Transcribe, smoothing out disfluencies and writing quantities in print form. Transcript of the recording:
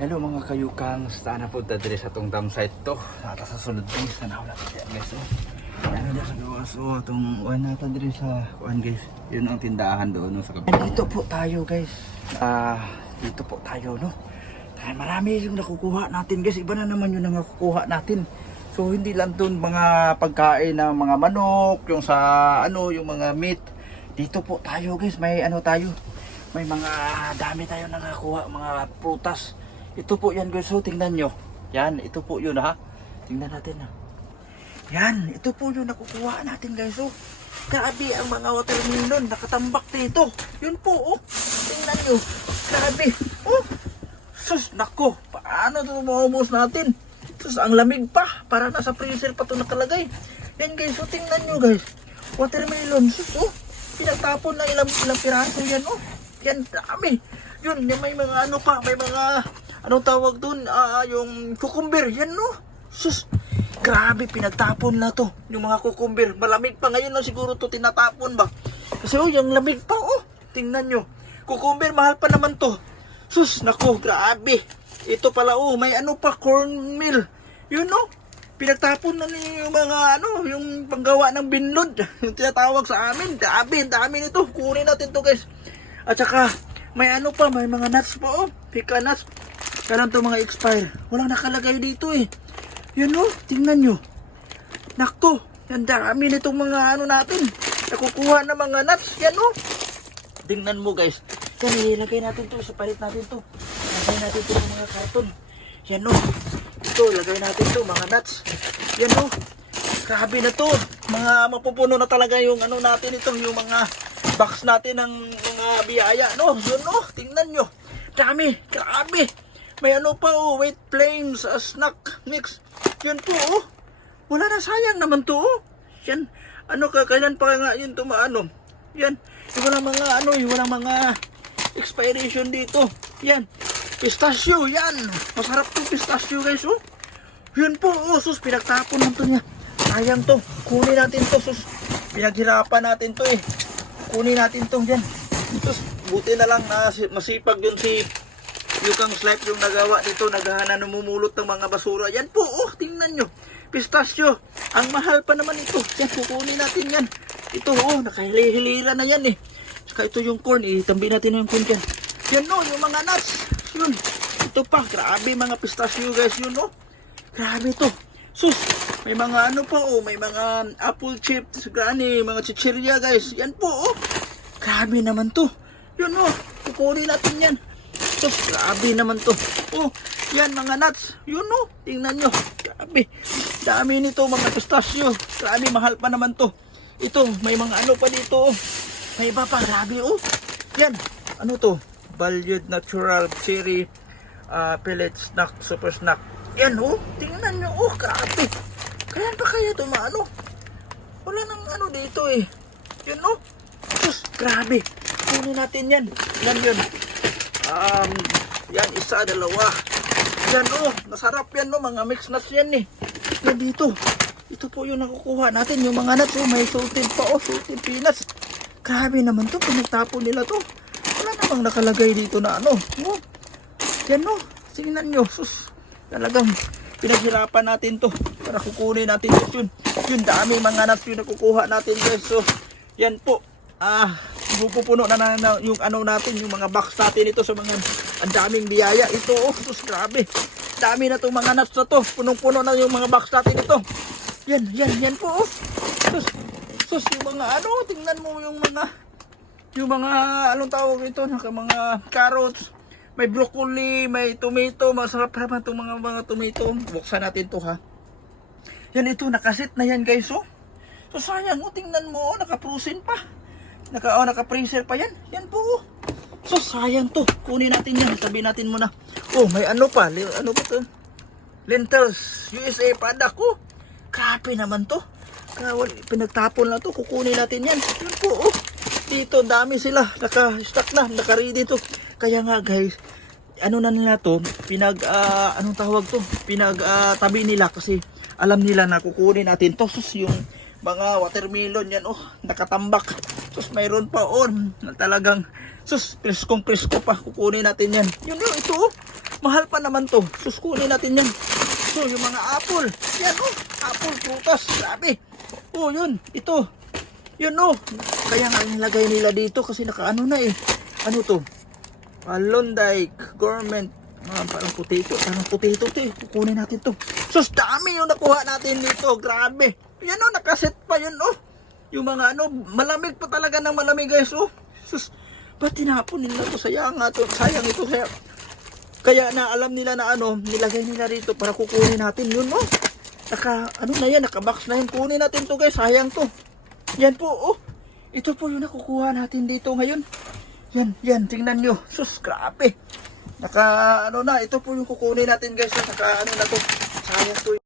Hello mga kayukang, sana po dali sa itong dam site to. Nata sa sunod guys, sana wala tayo guys. Ano dyan sa gawas, itong uwan natin dali sa uwan guys. Yun ang tindahan doon sa kapit. Dito po tayo guys. Dito po tayo no. Marami yung nakukuha natin guys. Iba na naman yung nakukuha natin. So hindi lang doon mga pagkain ng mga manok, yung sa yung mga meat. Dito po tayo guys, may tayo. May mga dami tayo nakakuha, mga prutas. Ito po yan guys, so tingnan nyo. Yan, ito po yun ha. Tingnan natin ha. Yan, ito po yung nakukuha natin guys. So, grabe ang mga watermelon, nakatambak dito. Yun po, oh. Tingnan nyo. Grabe. Oh. Sus, nako. Paano ito maubos natin? Sus, ang lamig pa. Para nasa freezer pa ito nakalagay. Yan guys, so tingnan nyo guys. Watermelon, sus, oh. Pinagtapon na ilang piraso yan, oh. Yan, dami. Yun, may mga pa, may mga, anong tawag dun, yung cucumber, yan no. Sus, grabe, pinagtapon na to, yung mga cucumber. Malamig pa ngayon lang siguro to tinatapon ba. Kasi yung lamig pa, oh. Tingnan nyo. Cucumber, mahal pa naman to. Sus, nako, grabe. Ito pala, oh, may pa, cornmeal. Yun no. Pinagtapon na yung mga, yung panggawa ng binlod. Yung tinatawag sa amin. Dami nito. Kunin natin to guys. At saka, may pa, may mga nuts pa, oh. Pika nuts. Kailan to mga expire? Walang nakalagay dito eh. Yan oh, tingnan nyo. Nako, ang dami nitong mga natin. Nakukuha na mga nuts. Yan oh. Tingnan mo guys. Yan, ilagay natin to. Sapalit natin to. Lagay natin to ng mga karton. Yan oh. Ito, lagay natin to, mga nuts. Yan oh. Grabe na to. Mga mapupuno na talaga yung natin ito. Yung mga box natin ng mga biyaya, no? Yun, no? Tingnan nyo. Dami. Grabe. May pa, oh. Wheat flames, snack mix. Yan po, oh. Wala na, sayang naman to, oh. Yan. Kailan pa nga yun tumaano? Yan. Walang mga, walang mga expiration dito. Yan. Pistachio, yan. Masarap to pistachio, guys, oh. Yun po, oh. Sus, pinagtapon lang to niya. Sayang to. Kunin natin to, sus. Pinaghirapan natin to, eh. Kunin natin to dyan. Ito, buti na lang na masipag yun si Yukang Slipe yung nagawa dito. Naghahana namumulot ng mga basura. Yan po, oh, tingnan nyo. Pistachio. Ang mahal pa naman ito. Yan, kukunin natin yan. Ito, oh, nakahilira na yan eh. Saka ito yung corn, itambi natin yung corn dyan. Yan, oh, yung mga nuts. Yun. Ito pa, grabe mga pistachio guys. Yun, oh. Grabe to. Sus, may mga pa, oh, may mga apple chips, gani, mga chichirya guys. Yan po, oh. Grabe naman to. Yun, oh. Kukunin natin yan. Sus, grabe naman to. Oh, yan mga nuts. Yun, oh. Tingnan nyo. Grabe. Dami nito mga pistachio. Grabe, mahal pa naman to. Ito, may mga pa dito, oh. May iba pa, grabe, oh. Yan. Ano to? Valued natural cherry pellet snack, super snack. Yan, oh. Tingnan nyo, oh. Grabe. Kaya pa kaya ito wala nang dito eh. Yun oh. Sus, grabe. Kunin natin yan. Yan yun. Yan, isa, dalawa. Yan oh. Nasarap yan no. Mga mixed nuts yan eh. Yan dito. Ito po yung nakukuha natin. Yung mga nuts oh. May salted pa oh. Salted peanuts. Grabe naman to. Pinagtapo nila to. Wala namang nakalagay dito na Oh. Yan oh. Tingnan nyo. Sus. Talagang pinaghirapan natin to para kukunin natin yun. Yun, dami mga nuts yung nakukuha natin guys. So, yan po. Pupuno na yung natin, yung mga box natin ito sa mga ang daming biyaya. Ito, oh, sus, grabe. Dami na itong mga nuts na to. Punong-puno na yung mga box natin ito. Yan po, oh. Sus, yung mga tingnan mo yung mga, anong tawag ito, mga carrots. May broccoli, may tomato, masarap naman itong mga tomato. Buksan natin to ha. Yan ito, nakasit na yan guys oh. So sayang oh, tingnan mo oh, naka-frozen pa. Naka-freezer pa yan. Yan po oh. So sayang to, kunin natin yan, sabihin natin muna. Oh, may pa, ano ba to? Lentils, USA product oh. Grabe naman to. Pinagtapon na to, kukunin natin yan. Yan po oh. Dito, dami sila, naka-stock na, naka-ready to. Kaya nga guys, na nila to, anong tawag to? Tabi nila kasi alam nila na kukunin natin to. Sus, yung mga watermelon yan, oh, nakatambak. Sus, mayroon pa on na talagang, sus, presko pa, kukunin natin yan. Yun, ito, oh. Mahal pa naman to. Suskunin natin yan. So, yung mga apple. Yan oh. Apple, prutas. Grabe. Oh, yun. Ito. Yun oh. Kaya nga nilagay nila dito kasi nakaano na eh. Ano to? Klondike Gourmet. Parang potato. Parang potato to eh. Kukunin natin to. Sus, dami yung nakuha natin dito. Grabe. Yan oh. Nakaset pa yun oh. Yung mga ano. Malamig pa talaga ng malamig guys oh. Sus. Ba't tinapon nila to? Sayang nga to. Sayang ito. Kaya na alam nila na ano, nilagay nila rito para kukunin natin yun, no? Ano na yan, nakabox na yan. Kunin natin to guys, sayang to. Yan po, oh. Ito po yung nakukuha natin dito ngayon. Yan, tingnan nyo. Sus, grabe. Ano na, ito po yung kukunin natin guys. Ano na to. Sayang to.